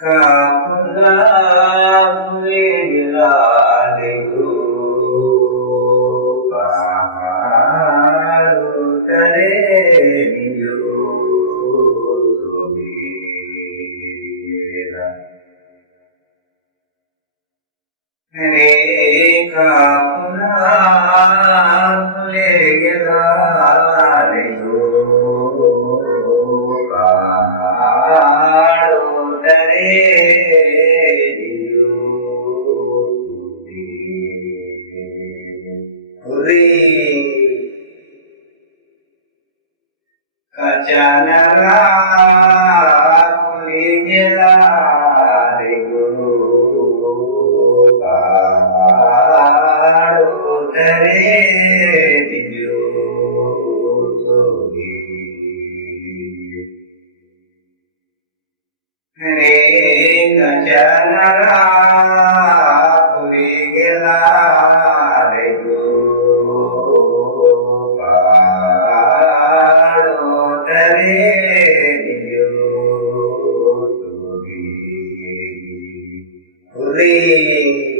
Kapula pulila deyu paharu tare niyu sumira Hare kapula pulila deyu paharu tare niyu Kacanara kuligela rigu paharu tare niyu Hare kacanara kuligela rigu paharu tare niyu Hare